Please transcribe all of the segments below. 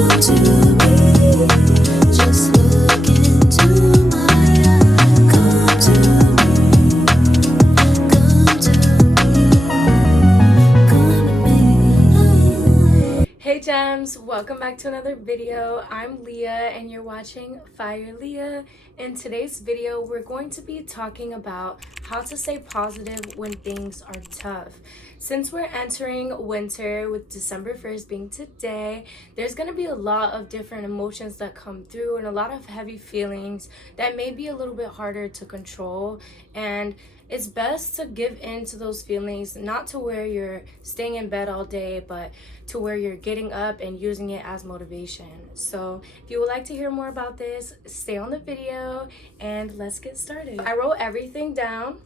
Hey Gems, welcome back to another video. I'm Leah and you're watching PYRLIA. In today's video, we're going to be talking about how to stay positive when things are tough. Since we're entering winter with December 1st being today, there's going to be a lot of different emotions that come through and a lot of heavy feelings that may be a little bit harder to control, and it's best to give in to those feelings, not to where you're staying in bed all day, but to where you're getting up and using it as motivation. So if you would like to hear more about this, stay on the video and let's get started. I wrote everything down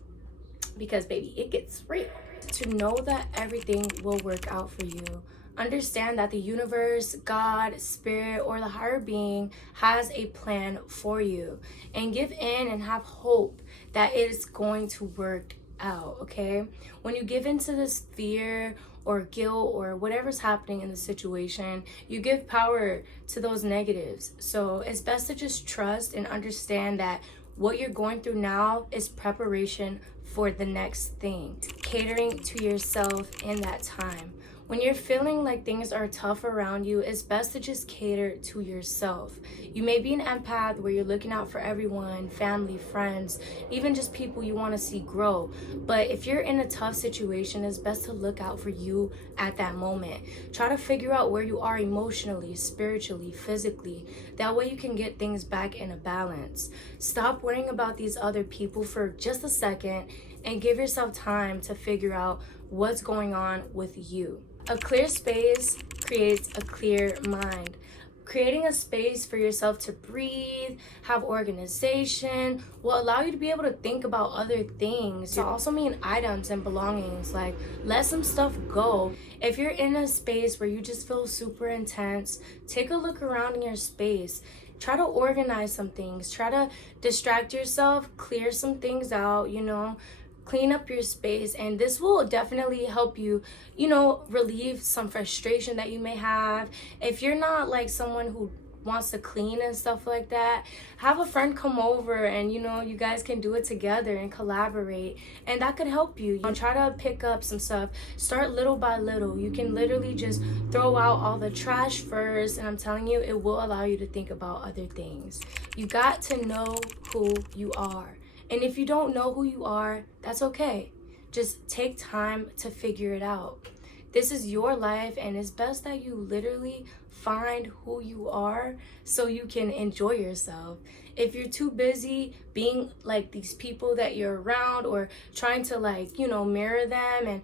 because baby, it gets real. To know that everything will work out for you. Understand that the universe, God, spirit, or the higher being has a plan for you, and give in and have hope that it is going to work out, okay? When you give into this fear or guilt or whatever's happening in the situation, you give power to those negatives. So it's best to just trust and understand that what you're going through now is preparation for the next thing. Catering to yourself in that time. When you're feeling like things are tough around you, it's best to just cater to yourself. You may be an empath where you're looking out for everyone, family, friends, even just people you want to see grow. But if you're in a tough situation, it's best to look out for you at that moment. Try to figure out where you are emotionally, spiritually, physically. That way you can get things back in a balance. Stop worrying about these other people for just a second and give yourself time to figure out what's going on with you. A clear space creates a clear mind. Creating a space for yourself to breathe, have organization, will allow you to be able to think about other things. It also mean items and belongings, like let some stuff go. If you're in a space where you just feel super intense, take a look around in your space. Try to organize some things. Try to distract yourself, clear some things out, clean up your space, and this will definitely help you, relieve some frustration that you may have. If you're not like someone who wants to clean and stuff like that, have a friend come over and you guys can do it together and collaborate, and that could help you. Try to pick up some stuff. Start little by little. You can literally just throw out all the trash first, and I'm telling you, it will allow you to think about other things. You got to know who you are. And if you don't know who you are, that's okay. Just take time to figure it out. This is your life, and it's best that you literally find who you are so you can enjoy yourself. If you're too busy being like these people that you're around, or trying to mirror them and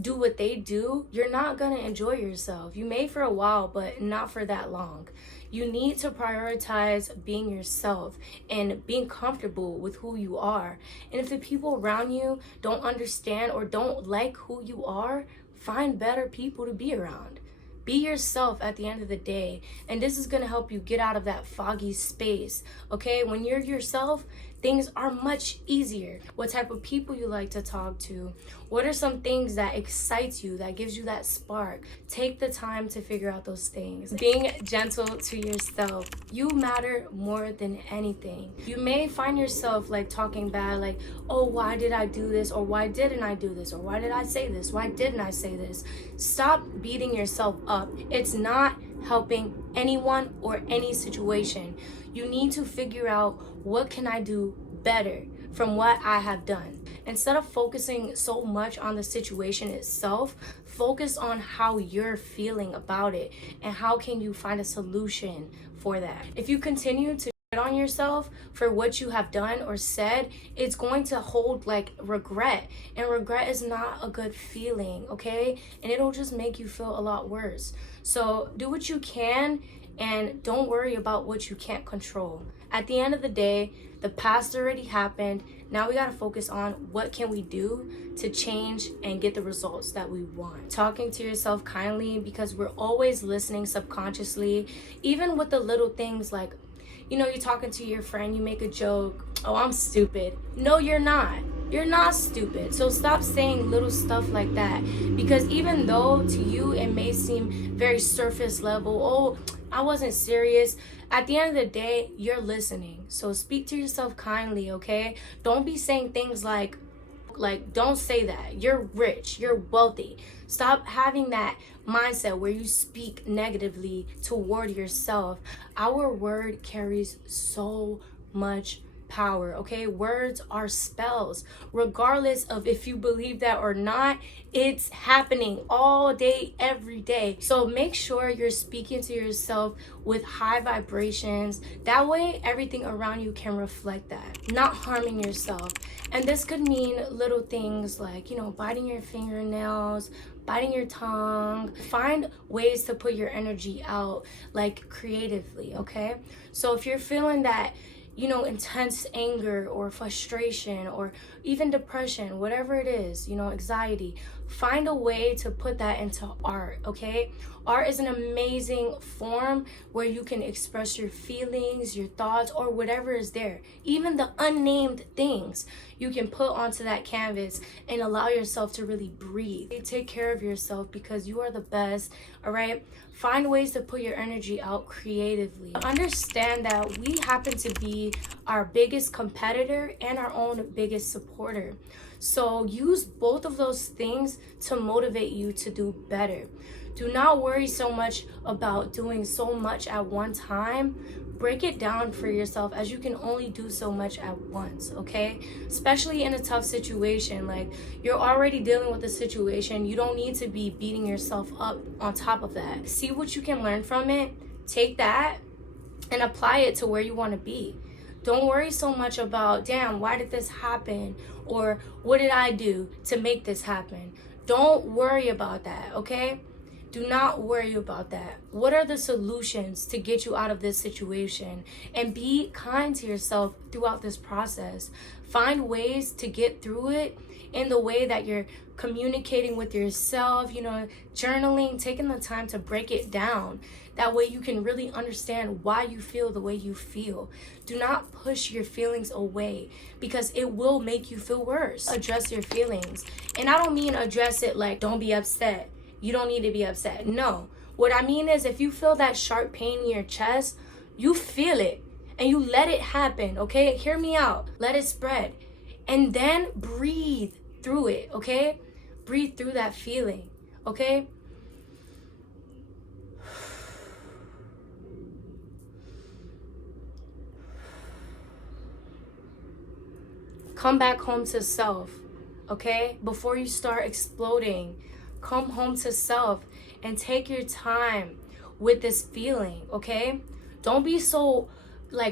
do what they do, you're not gonna enjoy yourself. You may for a while, but not for that long. You need to prioritize being yourself and being comfortable with who you are. And if the people around you don't understand or don't like who you are, find better people to be around. Be yourself at the end of the day, and this is going to help you get out of that foggy space, okay? When you're yourself, things are much easier. What type of people you like to talk to? What are some things that excites you, that gives you that spark? Take the time to figure out those things. Being gentle to yourself. You matter more than anything. You may find yourself talking bad, like, oh, why did I do this? Or why didn't I do this? Or why did I say this? Why didn't I say this? Stop beating yourself up. It's not helping anyone or any situation. You need to figure out, what can I do better from what I have done? Instead of focusing so much on the situation itself, focus on how you're feeling about it and how can you find a solution for that. If you continue to on yourself for what you have done or said, it's going to hold regret, and regret is not a good feeling, okay? And it'll just make you feel a lot worse. So do what you can and don't worry about what you can't control. At the end of the day, the past already happened. Now we got to focus on what can we do to change and get the results that we want. Talking to yourself kindly, because we're always listening subconsciously, even with the little things you're talking to your friend, you make a joke, oh, I'm stupid. No, you're not. You're not stupid. So stop saying little stuff like that, because even though to you it may seem very surface level, oh, I wasn't serious, at the end of the day, you're listening. So speak to yourself kindly, okay? Don't be saying things like don't say that. You're rich, you're wealthy. Stop having that mindset where you speak negatively toward yourself. Our word carries so much power, okay? Words are spells. Regardless of if you believe that or not, it's happening all day, every day. So make sure you're speaking to yourself with high vibrations. That way, everything around you can reflect that, not harming yourself. And this could mean little things like, biting your fingernails, biting your tongue. Find ways to put your energy out, like creatively, okay? So if you're feeling that, intense anger or frustration or even depression, whatever it is, anxiety, find a way to put that into art, okay? Art is an amazing form where you can express your feelings, your thoughts, or whatever is there. Even the unnamed things you can put onto that canvas and allow yourself to really breathe. Take care of yourself because you are the best, all right? Find ways to put your energy out creatively. Understand that we happen to be our biggest competitor and our own biggest supporter. So use both of those things to motivate you to do better. Do not worry so much about doing so much at one time. Break it down for yourself, as you can only do so much at once, okay? Especially in a tough situation, like you're already dealing with a situation. You don't need to be beating yourself up on top of that. See what you can learn from it, take that and apply it to where you want to be. Don't worry so much about, damn, why did this happen? Or what did I do to make this happen? Don't worry about that, okay? Do not worry about that. What are the solutions to get you out of this situation? And be kind to yourself throughout this process. Find ways to get through it in the way that you're communicating with yourself, journaling, taking the time to break it down. That way you can really understand why you feel the way you feel. Do not push your feelings away because it will make you feel worse. Address your feelings. And I don't mean address it like don't be upset. You don't need to be upset. No. What I mean is if you feel that sharp pain in your chest, you feel it and you let it happen, okay? Hear me out. Let it spread. And then breathe through it, okay? Breathe through that feeling, okay? Come back home to self, okay? Before you start exploding, come home to self and take your time with this feeling, okay? Don't be so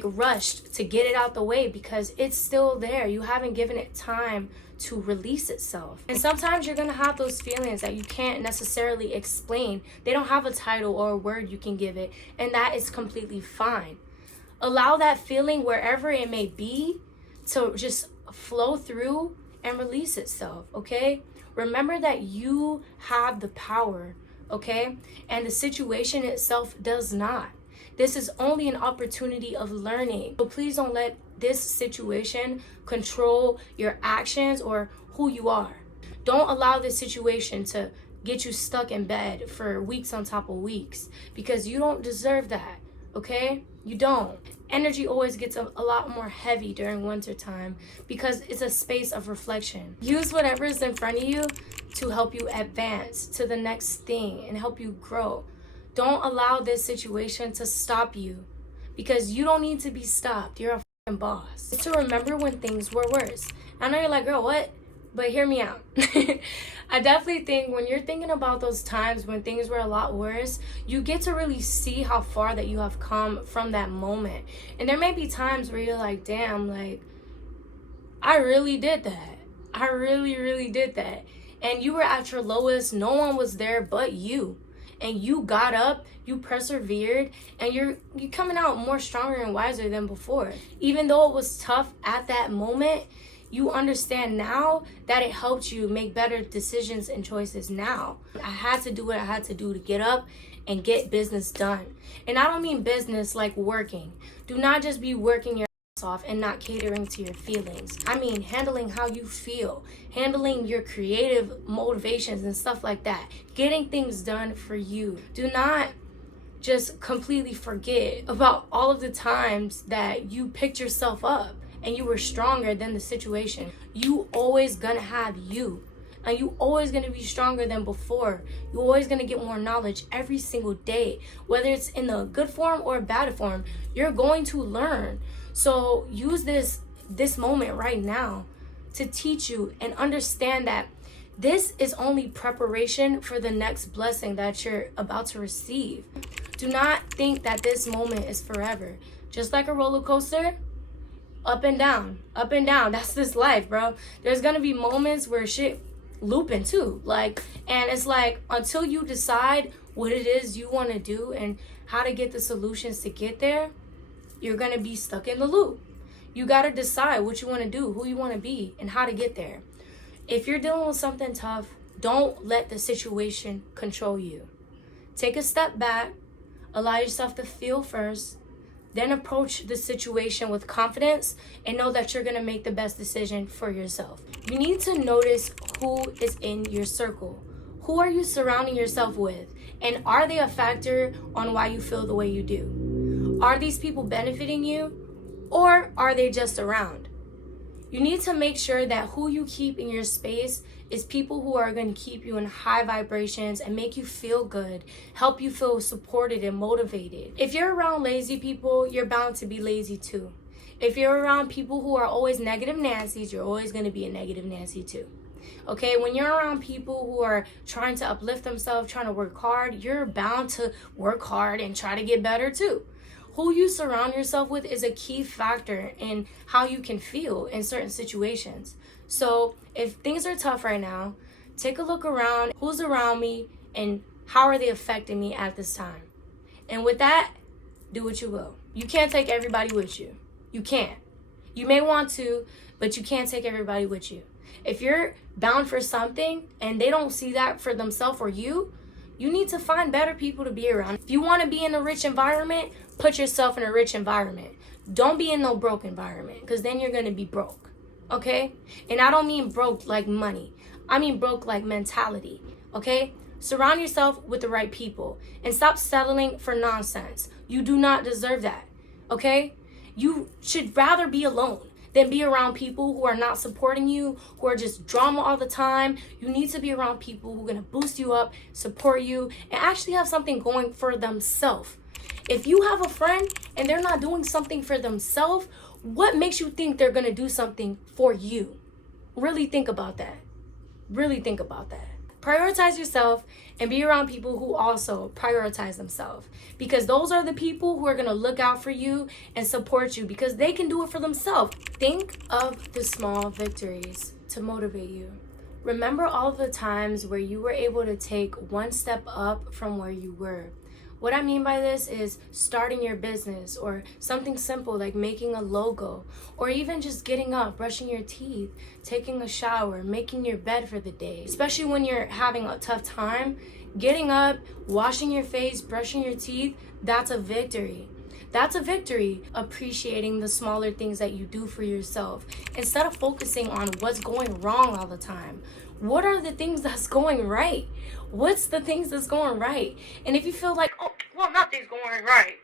rushed to get it out the way because it's still there. You haven't given it time to release itself. And sometimes you're gonna have those feelings that you can't necessarily explain. They don't have a title or a word you can give it, and that is completely fine. Allow that feeling, wherever it may be, to just flow through and release itself, okay? Remember that you have the power, okay? And the situation itself does not. This is only an opportunity of learning. So please don't let this situation control your actions or who you are. Don't allow this situation to get you stuck in bed for weeks on top of weeks because you don't deserve that, okay? You don't. Energy always gets a lot more heavy during winter time because it's a space of reflection. Use whatever is in front of you to help you advance to the next thing and help you grow. Don't allow this situation to stop you because you don't need to be stopped. You're a fucking boss. It's to remember when things were worse. I know you're like, girl, what? But hear me out. I definitely think when you're thinking about those times when things were a lot worse, you get to really see how far that you have come from that moment. And there may be times where you're like, damn, I really did that. I really, really did that. And you were at your lowest. No one was there but you. And you got up, you persevered, and you're coming out more stronger and wiser than before. Even though it was tough at that moment, you understand now that it helped you make better decisions and choices now. I had to do what I had to do to get up and get business done. And I don't mean business like working. Do not just be working your off and not catering to your feelings. I mean, handling how you feel, handling your creative motivations and stuff like that, getting things done for you. Do not just completely forget about all of the times that you picked yourself up and you were stronger than the situation. You always gonna have you, and you always gonna be stronger than before. You always gonna get more knowledge every single day, whether it's in a good form or a bad form. You're going to learn. So use this moment right now to teach you and understand that this is only preparation for the next blessing that you're about to receive. Do not think that this moment is forever. Just like a roller coaster, up and down, up and down. That's this life, bro. There's gonna be moments where shit looping too. And it's like, until you decide what it is you want to do and how to get the solutions to get there, you're gonna be stuck in the loop. You gotta decide what you want to do, who you want to be, and how to get there. If you're dealing with something tough, don't let the situation control you. Take a step back, allow yourself to feel first, then approach the situation with confidence and know that you're gonna make the best decision for yourself. You need to notice who is in your circle. Who are you surrounding yourself with? And are they a factor on why you feel the way you do? Are these people benefiting you, or are they just around? You need to make sure that who you keep in your space is people who are going to keep you in high vibrations and make you feel good, help you feel supported and motivated. If you're around lazy people, you're bound to be lazy too. If you're around people who are always negative Nancy's, you're always going to be a negative Nancy too. Okay, when you're around people who are trying to uplift themselves, trying to work hard, you're bound to work hard and try to get better too. Who you surround yourself with is a key factor in how you can feel in certain situations. So if things are tough right now, take a look around. Who's around me and how are they affecting me at this time? And with that, do what you will. You can't take everybody with you. You can't. You may want to, but you can't take everybody with you. If you're bound for something and they don't see that for themselves or you need to find better people to be around. If you want to be in a rich environment, put yourself in a rich environment. Don't be in no broke environment, because then you're going to be broke. Okay? And I don't mean broke like money. I mean broke like mentality. Okay? Surround yourself with the right people and stop settling for nonsense. You do not deserve that. Okay? You should rather be alone than be around people who are not supporting you, who are just drama all the time. You need to be around people who are going to boost you up, support you, and actually have something going for themselves. If you have a friend and they're not doing something for themselves, what makes you think they're going to do something for you? Really think about that. Really think about that. Prioritize yourself and be around people who also prioritize themselves, because those are the people who are going to look out for you and support you because they can do it for themselves. Think of the small victories to motivate you. Remember all of the times where you were able to take one step up from where you were. What I mean by this is starting your business, or something simple like making a logo, or even just getting up, brushing your teeth, taking a shower, making your bed for the day. Especially when you're having a tough time, getting up, washing your face, brushing your teeth, that's a victory. That's a victory. Appreciating the smaller things that you do for yourself instead of focusing on what's going wrong all the time. What are the things that's going right? What's the things that's going right? And if you feel like, oh, well, nothing's going right,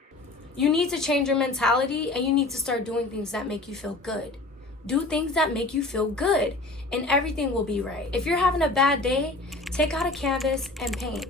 you need to change your mentality and you need to start doing things that make you feel good. Do things that make you feel good and everything will be right. If you're having a bad day, take out a canvas and paint.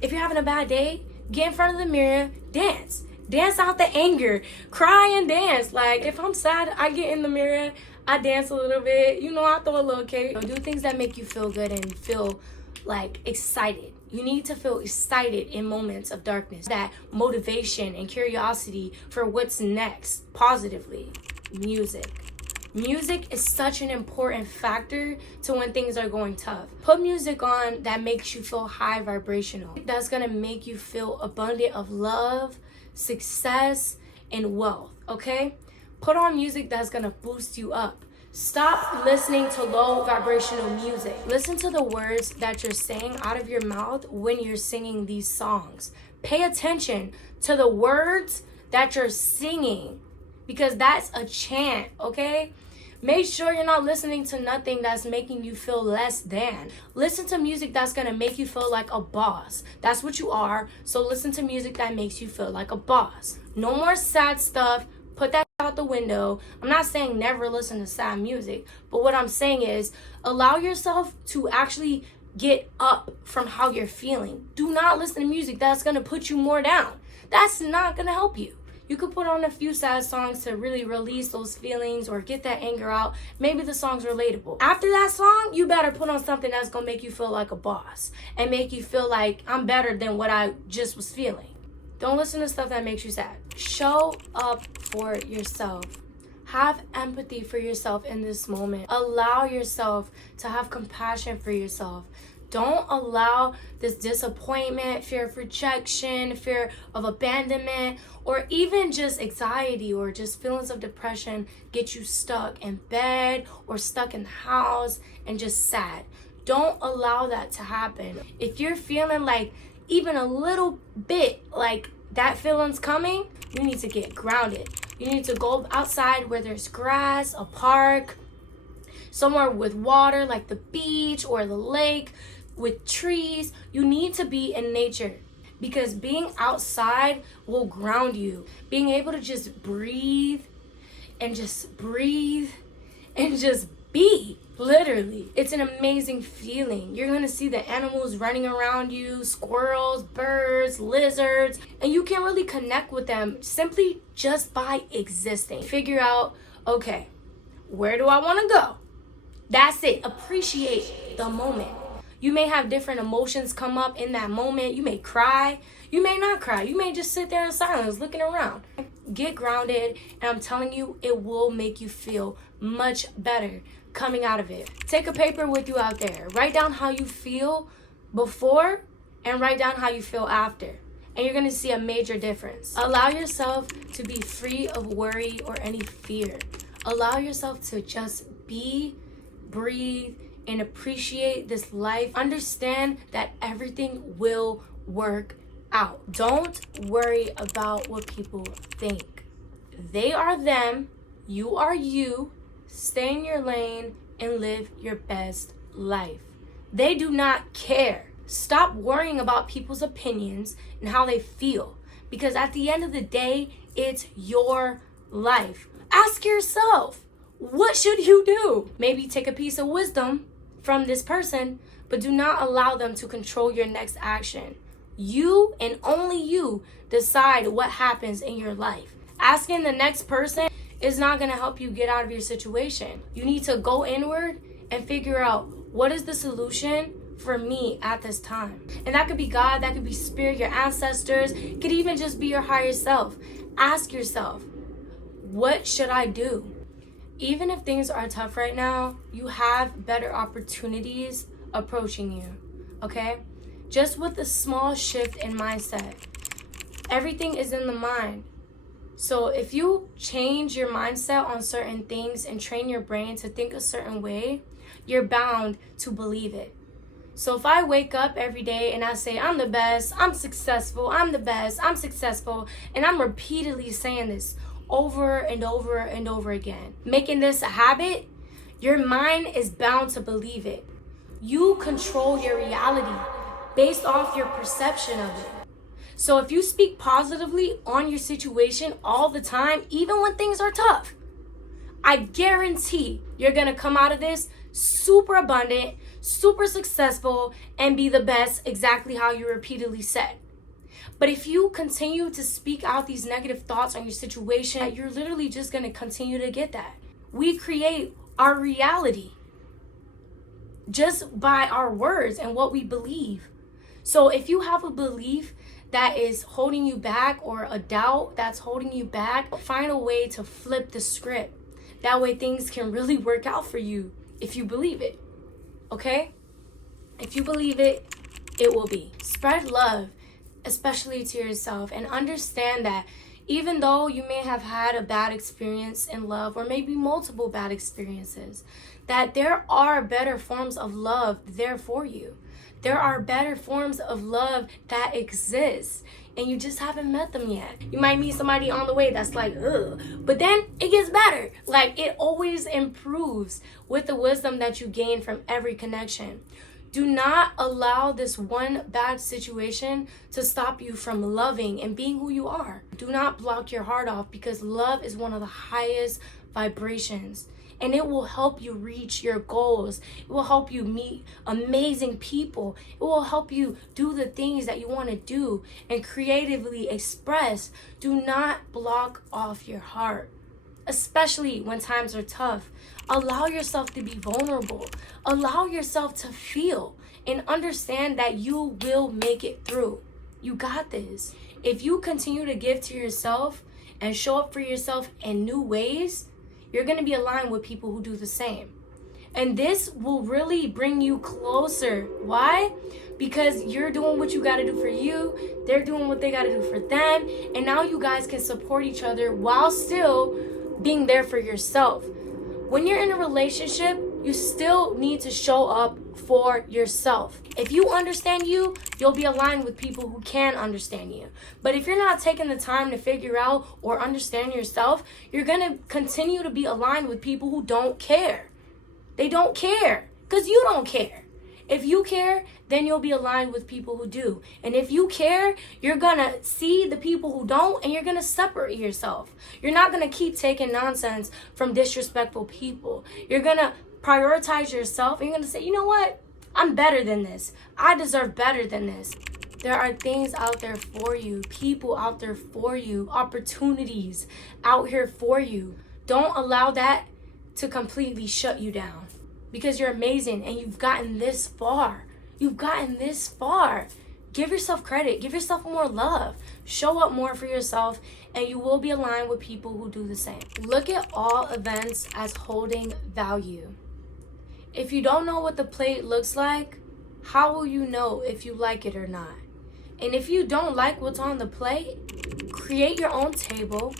If you're having a bad day, get in front of the mirror, dance. Dance out the anger, cry and dance. Like if I'm sad, I get in the mirror, I dance a little bit, I throw a little cake. Do things that make you feel good and feel like excited. You need to feel excited in moments of darkness. That motivation and curiosity for what's next positively. Music. Music is such an important factor to when things are going tough. Put music on that makes you feel high vibrational. That's gonna make you feel abundant of love, success, and wealth, okay? Put on music that's gonna boost you up. Stop listening to low vibrational music. Listen to the words that you're saying out of your mouth when you're singing these songs. Pay attention to the words that you're singing. because that's a chant, okay? Make sure you're not listening to nothing that's making you feel less than. Listen to music that's gonna make you feel like a boss. That's what you are. So listen to music that makes you feel like a boss. No more sad stuff. Put that out the window. I'm not saying never listen to sad music, but what I'm saying is allow yourself to actually get up from how you're feeling. Do not listen to music that's gonna put you more down. That's not gonna help you. You could put on a few sad songs to really release those feelings or get that anger out. Maybe the song's relatable. After that song, you better put on something that's gonna make you feel like a boss and make you feel like I'm better than what I just was feeling. Don't listen to stuff that makes you sad. Show up for yourself. Have empathy for yourself in this moment. Allow yourself to have compassion for yourself. Don't allow this disappointment, fear of rejection, fear of abandonment, or even just anxiety or just feelings of depression get you stuck in bed or stuck in the house and just sad. Don't allow that to happen. If you're feeling like even a little bit like that feeling's coming, you need to get grounded. You need to go outside where there's grass, a park, somewhere with water like the beach or the lake with trees. You need to be in nature because being outside will ground you. Being able to just breathe and just be, literally. It's an amazing feeling. You're gonna see the animals running around you, squirrels, birds, lizards, and you can really connect with them simply just by existing. Figure out, okay, where do I wanna go? That's it. Appreciate the moment. You may have different emotions come up in that moment. You may cry. You may not cry. You may just sit there in silence looking around. Get grounded, and I'm telling you, it will make you feel much better coming out of it. Take a paper with you out there. Write down how you feel before and write down how you feel after. And you're going to see a major difference. Allow yourself to be free of worry or any fear. Allow yourself to just be, breathe, and appreciate this life. Understand that everything will work out. Don't worry about what people think. They are them, you are you. Stay in your lane and live your best life. They do not care. Stop worrying about people's opinions and how they feel, because at the end of the day, it's your life. Ask yourself, what should you do? Maybe take a piece of wisdom from this person, but do not allow them to control your next action. You and only you decide what happens in your life. Asking the next person is not going to help you get out of your situation. You need to go inward and figure out what is the solution for me at this time. And that could be God, that could be spirit, your ancestors, it could even just be your higher self. Ask yourself, what should I do? Even if things are tough right now, you have better opportunities approaching you, okay? Just with a small shift in mindset. Everything is in the mind. So if you change your mindset on certain things and train your brain to think a certain way, you're bound to believe it. So if I wake up every day and I say, I'm the best, I'm successful, I'm the best, I'm successful, and I'm repeatedly saying this over and over and over again, making this a habit, your mind is bound to believe it. You control your reality based off your perception of it. So if you speak positively on your situation all the time, even when things are tough, I guarantee you're gonna come out of this super abundant, super successful, and be the best exactly how you repeatedly said. But if you continue to speak out these negative thoughts on your situation, you're literally just going to continue to get that. We create our reality just by our words and what we believe. So if you have a belief that is holding you back or a doubt that's holding you back, find a way to flip the script. That way things can really work out for you if you believe it. Okay? If you believe it, it will be. Spread love, especially to yourself, and understand that even though you may have had a bad experience in love or maybe multiple bad experiences, that there are better forms of love there for you. There are better forms of love that exist. and you just haven't met them yet. You might meet somebody on the way that's like, ugh, but then it gets better. Like, it always improves with the wisdom that you gain from every connection. Do not allow this one bad situation to stop you from loving and being who you are. Do not block your heart off, because love is one of the highest vibrations. And it will help you reach your goals. It will help you meet amazing people. It will help you do the things that you want to do and creatively express. Do not block off your heart, especially when times are tough. Allow yourself to be vulnerable. Allow yourself to feel and understand that you will make it through. You got this. If you continue to give to yourself and show up for yourself in new ways, you're going to be aligned with people who do the same. And this will really bring you closer. Why? Because you're doing what you got to do for you. They're doing what they got to do for them. And now you guys can support each other while still being there for yourself. When you're in a relationship, you still need to show up for yourself. If you understand you, you'll be aligned with people who can understand you. But if you're not taking the time to figure out or understand yourself, you're going to continue to be aligned with people who don't care. They don't care because you don't care. If you care, then you'll be aligned with people who do. And if you care, you're going to see the people who don't, and you're going to separate yourself. You're not going to keep taking nonsense from disrespectful people. You're going to prioritize yourself, and you're going to say, you know what? I'm better than this. I deserve better than this. There are things out there for you, people out there for you, opportunities out here for you. Don't allow that to completely shut you down, because you're amazing and you've gotten this far. You've gotten this far. Give yourself credit. Give yourself more love. Show up more for yourself, and you will be aligned with people who do the same. Look at all events as holding value. If you don't know what the plate looks like, how will you know if you like it or not? And if you don't like what's on the plate, create your own table,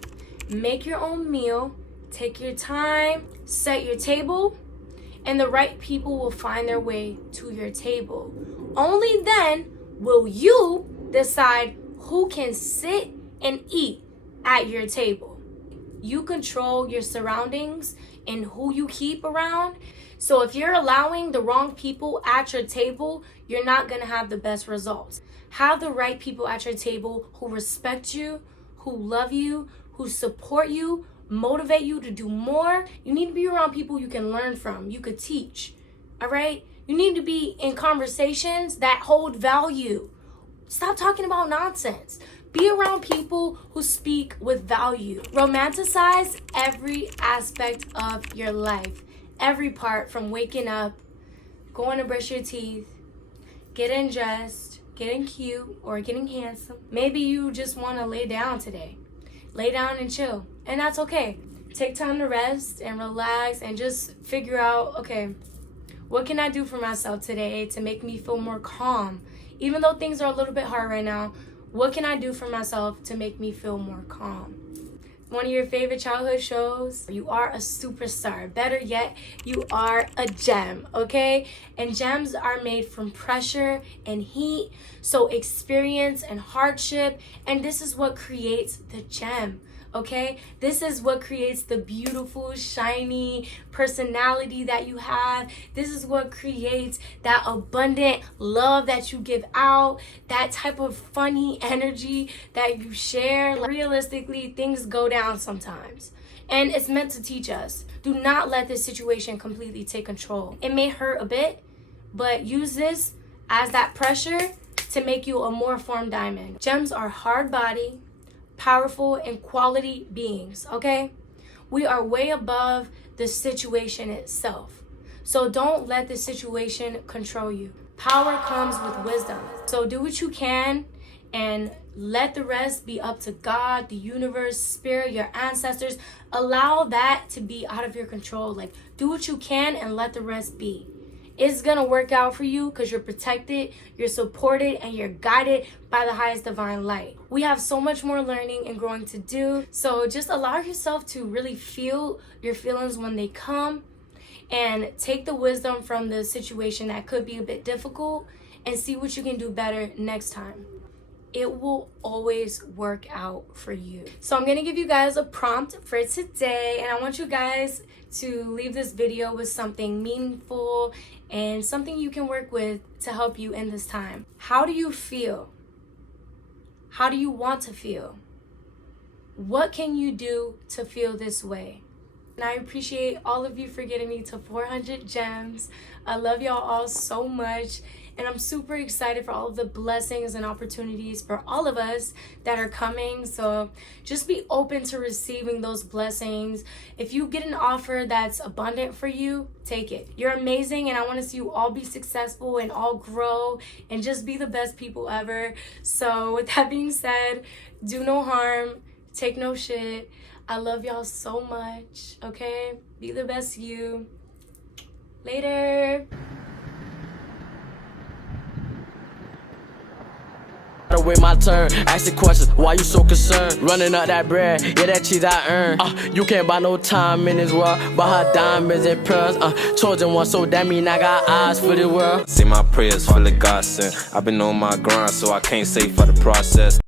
make your own meal, take your time, set your table, and the right people will find their way to your table. Only then will you decide who can sit and eat at your table. You control your surroundings and who you keep around. So if you're allowing the wrong people at your table, you're not going to have the best results. Have the right people at your table who respect you, who love you, who support you, motivate you to do more. You need to be around people you can learn from, you could teach. All right? You need to be in conversations that hold value. Stop talking about nonsense. Be around people who speak with value. Romanticize every aspect of your life. Every part, from waking up, going to brush your teeth, getting dressed, getting cute, or getting handsome. Maybe you just want to lay down today. Lay down and chill. And that's okay. Take time to rest and relax and just figure out, okay, what can I do for myself today to make me feel more calm? Even though things are a little bit hard right now, what can I do for myself to make me feel more calm? One of your favorite childhood shows, you are a superstar. Better yet, you are a gem, okay? And gems are made from pressure and heat, so experience and hardship, and this is what creates the gem. Okay, this is what creates the beautiful, shiny personality that you have. This is what creates that abundant love that you give out, that type of funny energy that you share. Like, realistically, things go down sometimes, and it's meant to teach us. Do not let this situation completely take control. It may hurt a bit, but use this as that pressure to make you a more formed diamond. Gems are hard body, powerful, and quality beings, okay? We are way above the situation itself. So don't let the situation control you. Power comes with wisdom. So do what you can and let the rest be up to God, the universe, spirit, your ancestors. Allow that to be out of your control. Like, do what you can and let the rest be. It's gonna work out for you because you're protected, you're supported, and you're guided by the highest divine light. We have so much more learning and growing to do. So just allow yourself to really feel your feelings when they come, and take the wisdom from the situation that could be a bit difficult and see what you can do better next time. it will always work out for you. So I'm gonna give you guys a prompt for today, and I want you guys to leave this video with something meaningful and something you can work with to help you in this time. How do you feel? How do you want to feel? What can you do to feel this way? And I appreciate all of you for getting me to 400 gems. I love y'all all so much. And I'm super excited for all of the blessings and opportunities for all of us that are coming. So just be open to receiving those blessings. If you get an offer that's abundant for you, take it. You're amazing, and I want to see you all be successful and all grow and just be the best people ever. So with that being said, do no harm, take no shit. I love y'all so much, okay? Be the best you. Later. Wait my turn, ask the questions, why you so concerned? Running up that bread, yeah, that cheese I earned. You can't buy no time in this world, buy her diamonds and pearls. Chosen one, so that mean I got eyes for the world. See my prayers full of gossip. I've been on my grind, so I can't say for the process.